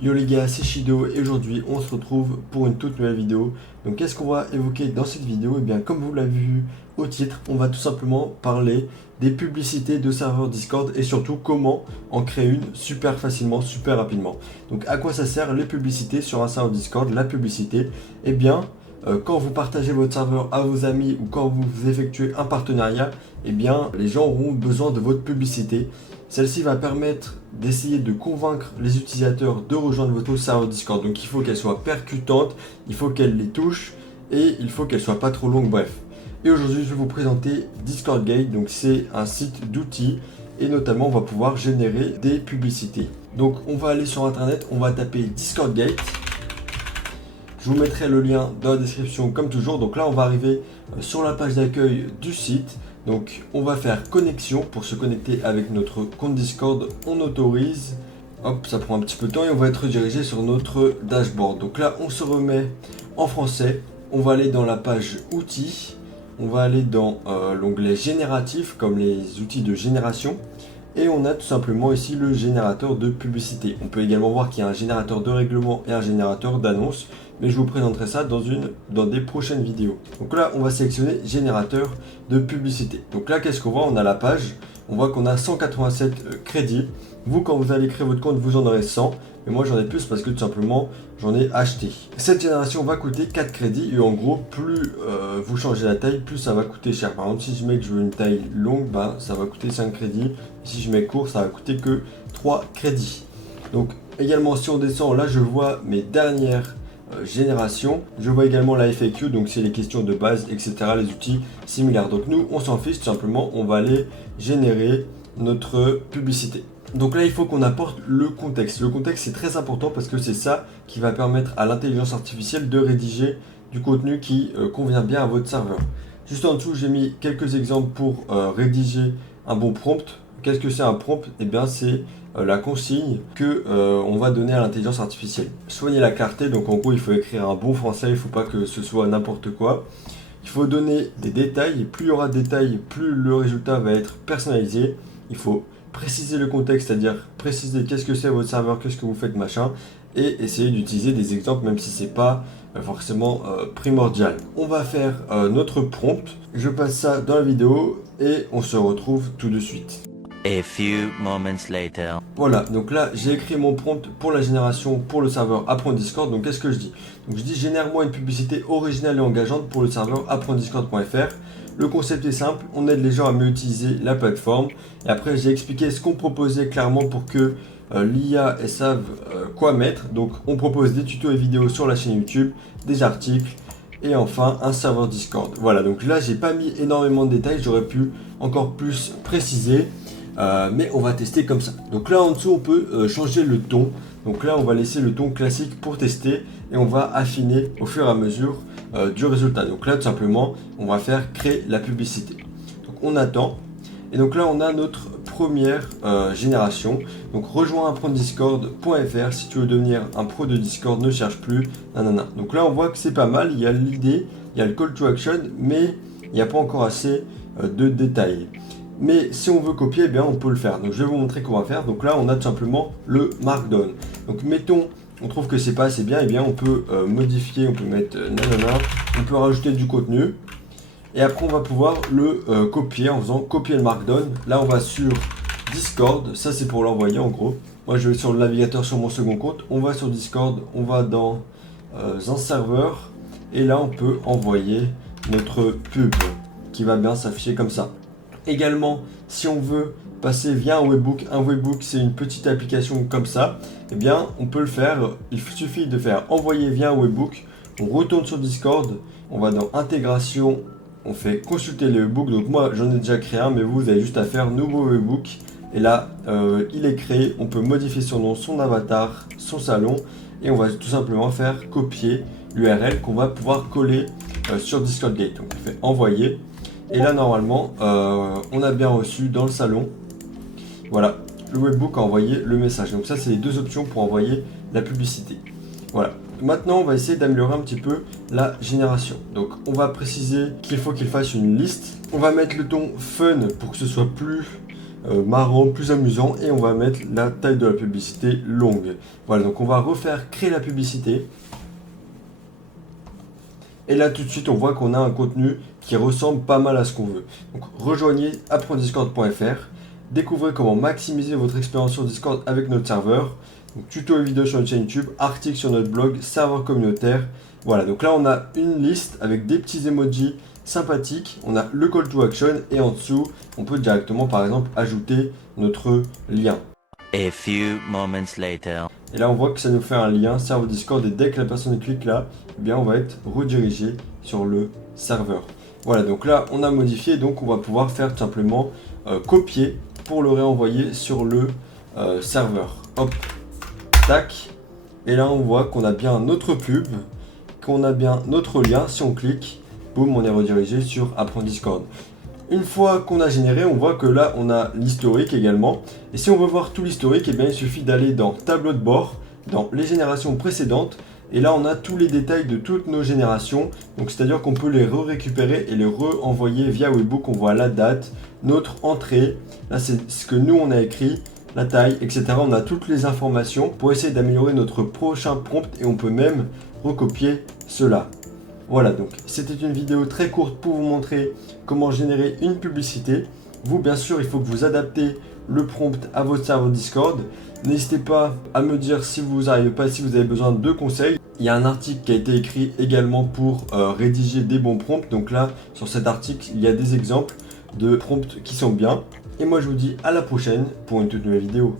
Yo les gars, c'est Shido et aujourd'hui on se retrouve pour une toute nouvelle vidéo. Donc qu'est-ce qu'on va évoquer dans cette vidéo? Eh bien comme vous l'avez vu au titre, on va tout simplement parler des publicités de serveurs Discord et surtout comment en créer une super facilement, super rapidement. Donc à quoi ça sert les publicités sur un serveur Discord? La publicité, eh bien quand vous partagez votre serveur à vos amis ou quand vous effectuez un partenariat, eh bien les gens auront besoin de votre publicité. Celle-ci va permettre d'essayer de convaincre les utilisateurs de rejoindre votre serveur Discord. Donc il faut qu'elle soit percutante, il faut qu'elle les touche et il faut qu'elle soit pas trop longue, bref. Et aujourd'hui je vais vous présenter DiscordGate, donc c'est un site d'outils et notamment on va pouvoir générer des publicités. Donc on va aller sur internet, on va taper DiscordGate. Je vous mettrai le lien dans la description comme toujours. Donc là on va arriver sur la page d'accueil du site. Donc on va faire connexion pour se connecter avec notre compte Discord. On autorise. Hop, ça prend un petit peu de temps et on va être redirigé sur notre dashboard. Donc là on se remet en français. On va aller dans la page outils. On va aller dans l'onglet génératif comme les outils de génération. Et on a tout simplement ici le générateur de publicité. On peut également voir qu'il y a un générateur de règlement et un générateur d'annonces. Mais je vous présenterai ça dans des prochaines vidéos. Donc là, on va sélectionner générateur de publicité. Donc là, qu'est-ce qu'on voit? On a la page. On voit qu'on a 187 crédits. Vous, quand vous allez créer votre compte, vous en aurez 100. Mais moi, j'en ai plus parce que tout simplement, j'en ai acheté. Cette génération va coûter 4 crédits. Et en gros, plus vous changez la taille, plus ça va coûter cher. Par exemple, si je mets que je veux une taille longue, bah, ça va coûter 5 crédits. Si je mets court, ça va coûter que 3 crédits. Donc également, si on descend, là, je vois mes dernières génération. Je vois également la FAQ, donc c'est les questions de base, etc. Les outils similaires. Donc nous, on s'en fiche, tout simplement, on va aller générer notre publicité. Donc là, il faut qu'on apporte le contexte. Le contexte, c'est très important parce que c'est ça qui va permettre à l'intelligence artificielle de rédiger du contenu qui convient bien à votre serveur. Juste en dessous, j'ai mis quelques exemples pour rédiger un bon prompt. Qu'est-ce que c'est un prompt? Eh bien, c'est la consigne que on va donner à l'intelligence artificielle. Soignez la clarté, donc en gros, il faut écrire un bon français, il ne faut pas que ce soit n'importe quoi. Il faut donner des détails, et plus il y aura de détails, plus le résultat va être personnalisé. Il faut préciser le contexte, c'est-à-dire préciser qu'est-ce que c'est votre serveur, qu'est-ce que vous faites, machin, et essayer d'utiliser des exemples, même si c'est pas forcément primordial. On va faire notre prompt. Je passe ça dans la vidéo et on se retrouve tout de suite. A few moments later. Voilà, donc là j'ai écrit mon prompt pour la génération pour le serveur Apprendre Discord. Donc qu'est-ce que je dis? Donc je dis génère-moi une publicité originale et engageante pour le serveur apprendiscord.fr. Le concept est simple, on aide les gens à mieux utiliser la plateforme. Et après j'ai expliqué ce qu'on proposait clairement pour que l'IA savent quoi mettre. Donc on propose des tutos et vidéos sur la chaîne YouTube, des articles et enfin un serveur Discord. Voilà, donc là j'ai pas mis énormément de détails, j'aurais pu encore plus préciser. Mais on va tester comme ça. Donc là en dessous on peut changer le ton. Donc là on va laisser le ton classique pour tester et on va affiner au fur et à mesure du résultat. Donc là tout simplement on va faire créer la publicité. Donc on attend et donc là on a notre première génération. Donc rejoins apprendre-discord.fr si tu veux devenir un pro de Discord, ne cherche plus. Nanana. Donc là on voit que c'est pas mal, il y a l'idée, il y a le call to action, mais il n'y a pas encore assez de détails. Mais si on veut copier, eh bien on peut le faire. Donc je vais vous montrer comment faire. Donc là on a tout simplement le markdown. Donc mettons, on trouve que c'est pas assez bien, eh bien on peut modifier, on peut mettre nanana, on peut rajouter du contenu. Et après on va pouvoir le copier en faisant copier le markdown. Là on va sur Discord, ça c'est pour l'envoyer en gros. Moi je vais sur le navigateur sur mon second compte. On va sur Discord, on va dans un serveur. Et là on peut envoyer notre pub qui va bien s'afficher comme ça. Également, si on veut passer via un webbook c'est une petite application comme ça, eh bien on peut le faire, il suffit de faire envoyer via un webbook, on retourne sur Discord, on va dans intégration, on fait consulter les webbooks, donc moi j'en ai déjà créé un, mais vous avez juste à faire nouveau webbook, et là il est créé, on peut modifier son nom, son avatar, son salon, et on va tout simplement faire copier l'URL qu'on va pouvoir coller sur DiscordGate. Donc on fait envoyer. Et là normalement on a bien reçu dans le salon, voilà, le webbook a envoyé le message. Donc ça c'est les deux options pour envoyer la publicité. Voilà, maintenant on va essayer d'améliorer un petit peu la génération. Donc on va préciser qu'il faut qu'il fasse une liste. On va mettre le ton fun pour que ce soit plus marrant, plus amusant, et on va mettre la taille de la publicité longue. Voilà, donc on va refaire créer la publicité. Et là tout de suite on voit qu'on a un contenu qui ressemble pas mal à ce qu'on veut. Donc rejoignez apprendiscord.fr, découvrez comment maximiser votre expérience sur Discord avec notre serveur. Donc, tuto et vidéos sur notre chaîne YouTube, articles sur notre blog, serveur communautaire. Voilà, donc là on a une liste avec des petits emojis sympathiques. On a le call to action et en dessous on peut directement par exemple ajouter notre lien. A few moments later. Et là on voit que ça nous fait un lien serveur Discord et dès que la personne clique là, eh bien on va être redirigé sur le serveur. Voilà, donc là on a modifié, donc on va pouvoir faire tout simplement copier pour le réenvoyer sur le serveur. Hop, tac. Et là on voit qu'on a bien notre pub, qu'on a bien notre lien. Si on clique, boum, on est redirigé sur Apprendre Discord. Une fois qu'on a généré, on voit que là on a l'historique également. Et si on veut voir tout l'historique, eh bien il suffit d'aller dans tableau de bord, dans les générations précédentes. Et là on a tous les détails de toutes nos générations. Donc c'est-à-dire qu'on peut les récupérer et les renvoyer via Webbook. On voit la date, notre entrée. Là c'est ce que nous on a écrit, la taille, etc. On a toutes les informations pour essayer d'améliorer notre prochain prompt. Et on peut même recopier cela. Voilà, donc c'était une vidéo très courte pour vous montrer comment générer une publicité. Vous, bien sûr, il faut que vous adaptez le prompt à votre serveur Discord. N'hésitez pas à me dire si vous n'arrivez pas, si vous avez besoin de conseils. Il y a un article qui a été écrit également pour rédiger des bons prompts. Donc là, sur cet article, il y a des exemples de prompts qui sont bien. Et moi, je vous dis à la prochaine pour une toute nouvelle vidéo.